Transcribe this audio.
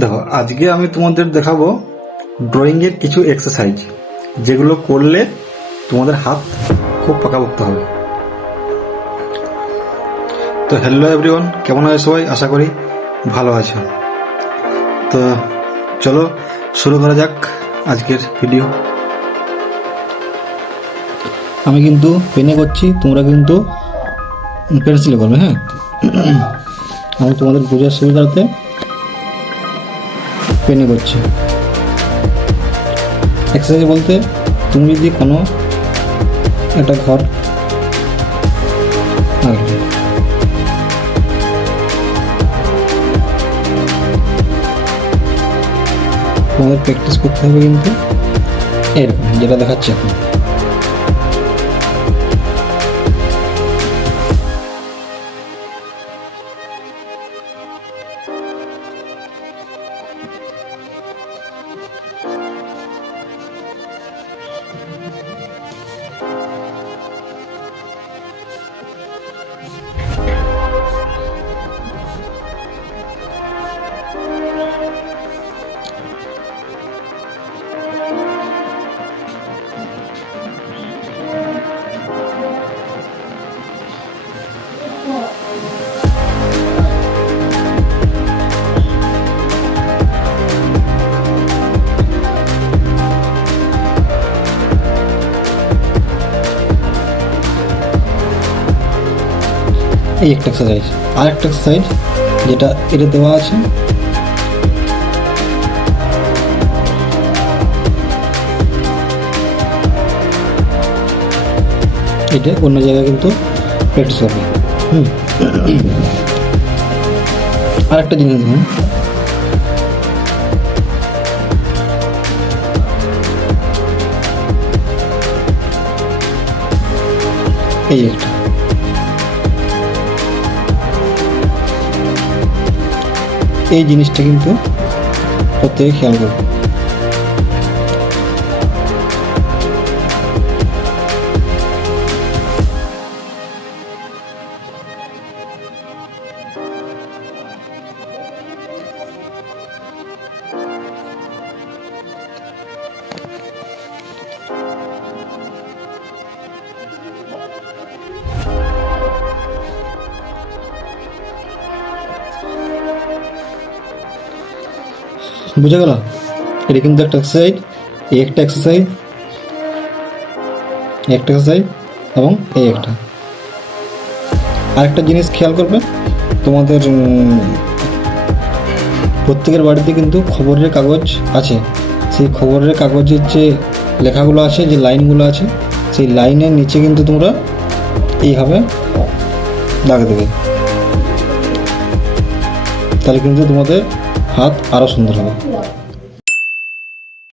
দেখো, আজকে আমি তোমাদের দেখাবো ড্রয়িংয়ের কিছু এক্সারসাইজ, যেগুলো করলে তোমাদের হাত খুব পাকাপোক্ত হবে। তো হ্যালো এভরিওয়ান, কেমন আছে সবাই? আশা করি ভালো আছো। তো চলো শুরু করা যাক আজকের ভিডিও। আমি কিন্তু পেনে করছি, তোমরা কিন্তু পেন্সিলে করবে। হ্যাঁ, আমি তোমাদের বোঝার সুবিধার্থে পেনে করছি। এক্সারসাইজ বলতে, তুমি যদি কোনো একটা ঘর আঁকলে, তোমাদের প্র্যাকটিস করতে হবে কিন্তু এরকম, যেটা দেখাচ্ছি এখন। এই একটা এক্সারসাইজ। আর একটা এক্সারসাইজ যেটা এটা দেওয়া আছে, এটা অন্য জায়গায় কিন্তু প্র্যাকটিস হবে। আর একটা জিনিস দেখুন, এই একটা, এই জিনিসটা কিন্তু প্রত্যেকে খেয়াল করবে। বুঝা গেল? এটা কিন্তু একটা এক্সারসাইজ, এই একটা এক্সারসাইজ, একটা এক্সারসাইজ এবং এই একটা। আরেকটা জিনিস খেয়াল করবে, তোমাদের প্রত্যেকের বাড়িতে কিন্তু খবরের কাগজ আছে। সেই খবরের কাগজের যে লেখাগুলো আছে, যে লাইনগুলো আছে, সেই লাইনের নিচে কিন্তু তোমরা এইভাবে দাগ দেবে, তাহলে কিন্তু তোমাদের হাত আরও সুন্দর হবে।